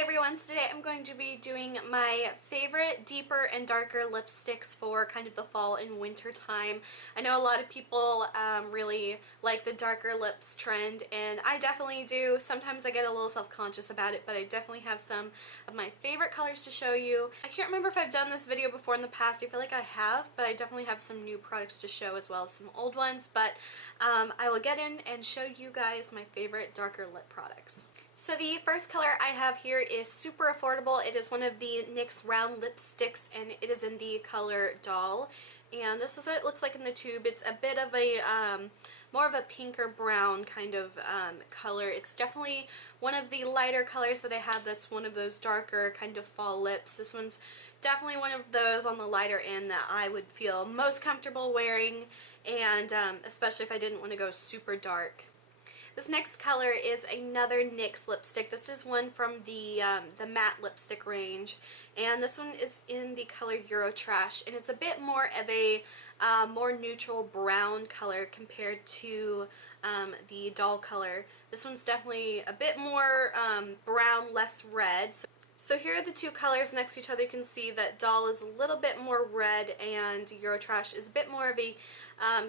Hey everyone, so today I'm going to be doing my favorite deeper and darker lipsticks for kind of the fall and winter time. I know a lot of people really like the darker lips trend, and I definitely do. Sometimes I get a little self-conscious about it, but I definitely have some of my favorite colors to show you. I can't remember if I've done this video before in the past. I feel like I have, but I definitely have some new products to show as well as some old ones, but I will get in and show you guys my favorite darker lip products. So the first color I have here is super affordable. It is one of the NYX round lipsticks, and it is in the color Doll. And this is what it looks like in the tube. It's a bit of a more of a pinker brown kind of color. It's definitely one of the lighter colors that I have that's one of those darker kind of fall lips. This one's definitely one of those on the lighter end that I would feel most comfortable wearing, and especially if I didn't want to go super dark. This next color is another NYX lipstick. This is one from the matte lipstick range, and this one is in the color Eurotrash, and it's a bit more of a more neutral brown color compared to the Doll color. This one's definitely a bit more brown, less red. So here are the two colors next to each other. You can see that Doll is a little bit more red and Eurotrash is a bit more of a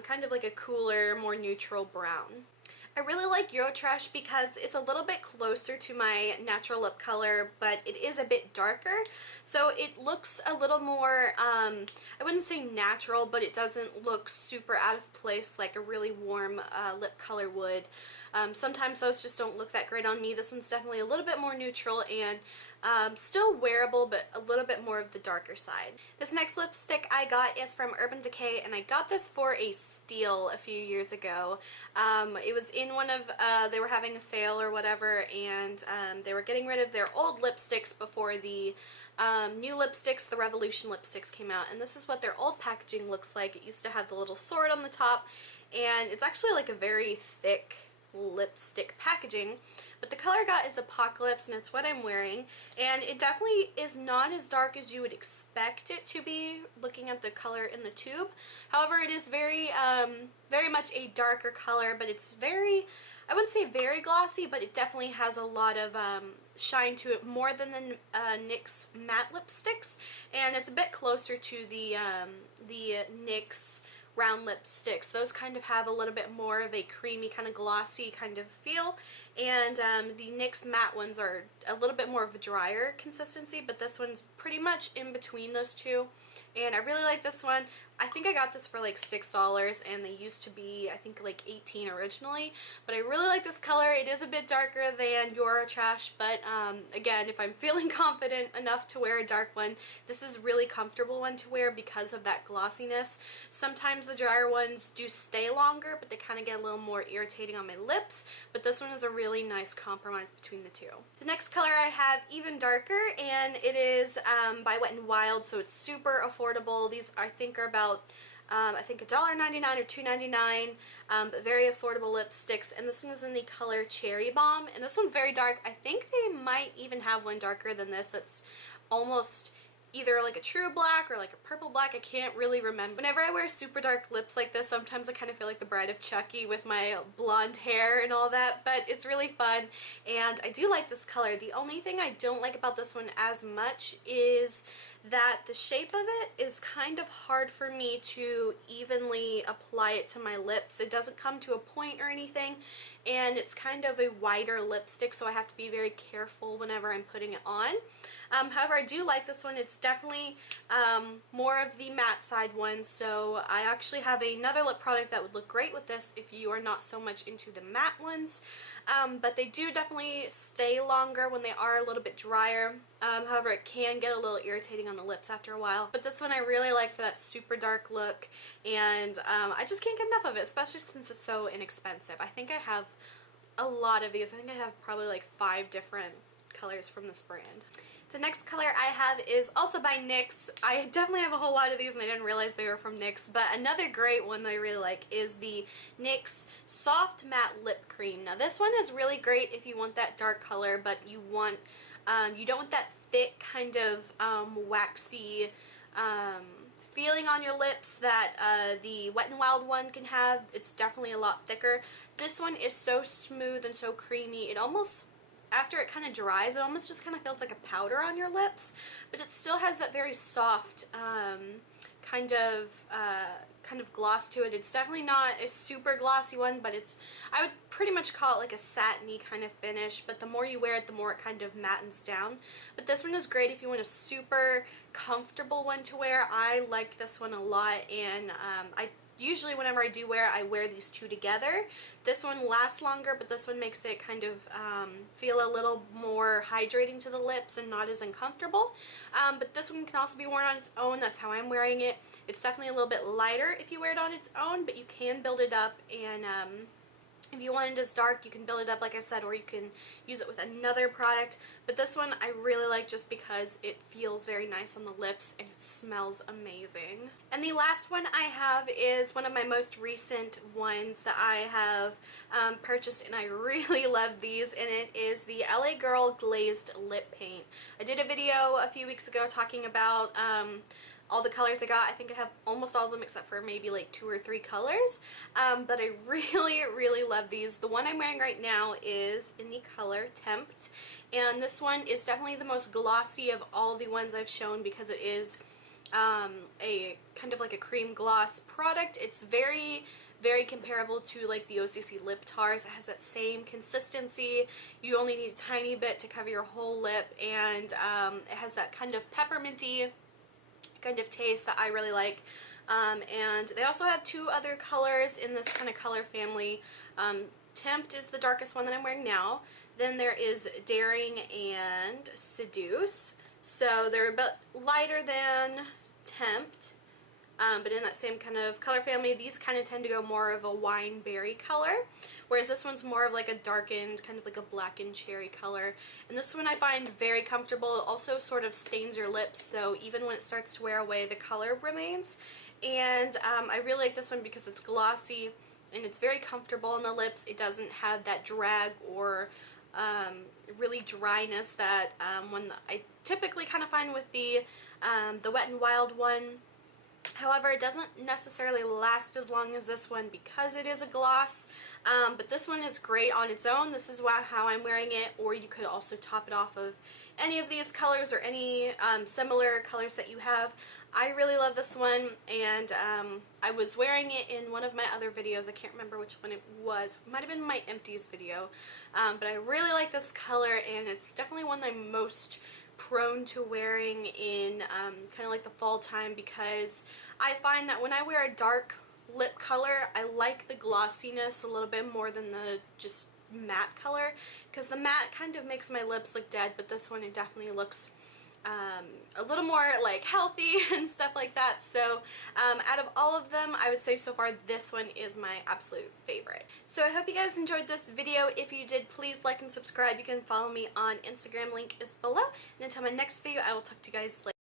kind of like a cooler, more neutral brown. I really like Eurotrash because it's a little bit closer to my natural lip color, but it is a bit darker. So it looks a little more, I wouldn't say natural, but it doesn't look super out of place like a really warm lip color would. Sometimes those just don't look that great on me. This one's definitely a little bit more neutral and still wearable, but a little bit more of the darker side. This next lipstick I got is from Urban Decay, and I got this for a steal a few years ago. It was in one of, they were having a sale or whatever, and they were getting rid of their old lipsticks before the new lipsticks, the Revolution lipsticks, came out, and this is what their old packaging looks like. It used to have the little sword on the top, and it's actually like a very thick lipstick packaging, but the color I got is Apocalypse, and it's what I'm wearing, and it definitely is not as dark as you would expect it to be looking at the color in the tube. However, it is very very much a darker color, but it's very, I wouldn't say very glossy, but it definitely has a lot of shine to it, more than the NYX matte lipsticks, and it's a bit closer to the NYX round lipsticks. Those kind of have a little bit more of a creamy, kind of glossy kind of feel, and the NYX matte ones are a little bit more of a drier consistency, but this one's pretty much in between those two, and I really like this one. I think I got this for like $6, and they used to be, I think, like $18 originally, but I really like this color. It is a bit darker than Eurotrash, but again, if I'm feeling confident enough to wear a dark one, this is a really comfortable one to wear because of that glossiness. Sometimes the drier ones do stay longer, but they kind of get a little more irritating on my lips, but this one is a really nice compromise between the two. The next color I have, even darker, and it is by Wet n Wild, so it's super affordable. These I think are about I think $1.99 or $2.99, but very affordable lipsticks, and this one is in the color Cherry Bomb, and this one's very dark. I think they might even have one darker than this that's almost either like a true black or like a purple black. I can't really remember. Whenever I wear super dark lips like this, sometimes I kind of feel like the Bride of Chucky with my blonde hair and all that, but it's really fun, and I do like this color. The only thing I don't like about this one as much is that the shape of it is kind of hard for me to evenly apply it to my lips. It doesn't come to a point or anything, and it's kind of a wider lipstick, so I have to be very careful whenever I'm putting it on. However, I do like this one. It's definitely more of the matte side one, so I actually have another lip product that would look great with this if you are not so much into the matte ones, but they do definitely stay longer when they are a little bit drier. However, it can get a little irritating on the lips after a while, but this one I really like for that super dark look, and I just can't get enough of it, especially since it's so inexpensive. I think I have a lot of these. I think I have probably like 5 different colors from this brand. The next color I have is also by NYX. I definitely have a whole lot of these and I didn't realize they were from NYX, but another great one that I really like is the NYX Soft Matte Lip Cream. Now this one is really great if you want that dark color, but you want you don't want that thick kind of waxy feeling on your lips that the Wet n Wild one can have. It's definitely a lot thicker. This one is so smooth and so creamy. It almost after it kind of dries, it almost just kind of feels like a powder on your lips, but it still has that very soft kind of gloss to it. It's definitely not a super glossy one, but I would pretty much call it like a satiny kind of finish, but the more you wear it, the more it kind of mattens down. But this one is great if you want a super comfortable one to wear. I like this one a lot, and I usually whenever I do wear it, I wear these two together. This one lasts longer, but this one makes it kind of feel a little more hydrating to the lips and not as uncomfortable. But this one can also be worn on its own. That's how I'm wearing it. It's definitely a little bit lighter if you wear it on its own, but you can build it up, and if you want it as dark, you can build it up like I said, or you can use it with another product. But this one I really like just because it feels very nice on the lips and it smells amazing. And the last one I have is one of my most recent ones that I have purchased, and I really love these, and it is the LA Girl Glazed Lip Paint. I did a video a few weeks ago talking about all the colors they got. I think I have almost all of them except for maybe like 2 or 3 colors, but I really love these. The one I'm wearing right now is in the color Tempt, and this one is definitely the most glossy of all the ones I've shown because it is a kind of like a cream gloss product. It's very comparable to like the OCC lip tars. It has that same consistency. You only need a tiny bit to cover your whole lip, and it has that kind of pepperminty kind of taste that I really like. And they also have 2 other colors in this kind of color family. Tempt is the darkest one that I'm wearing now. Then there is Daring and Seduce. So they're a bit lighter than Tempt, but in that same kind of color family. These kind of tend to go more of a wine berry color, whereas this one's more of like a darkened, kind of like a blackened cherry color. And this one I find very comfortable. It also sort of stains your lips, so even when it starts to wear away, the color remains. And I really like this one because it's glossy and it's very comfortable on the lips. It doesn't have that drag or really dryness that I typically kind of find with the Wet n Wild one. However, it doesn't necessarily last as long as this one because it is a gloss, but this one is great on its own. This is how I'm wearing it, or you could also top it off of any of these colors or any similar colors that you have. I really love this one, and I was wearing it in one of my other videos. I can't remember which one it was. It might have been my empties video, but I really like this color, and it's definitely one that I'm most prone to wearing in kind of like the fall time, because I find that when I wear a dark lip color, I like the glossiness a little bit more than the just matte color, because the matte kind of makes my lips look dead, but this one, it definitely looks a little more like healthy and stuff like that. So out of all of them, I would say so far this one is my absolute favorite. So I hope you guys enjoyed this video. If you did, please like and subscribe. You can follow me on Instagram, link is below. And until my next video, I will talk to you guys later.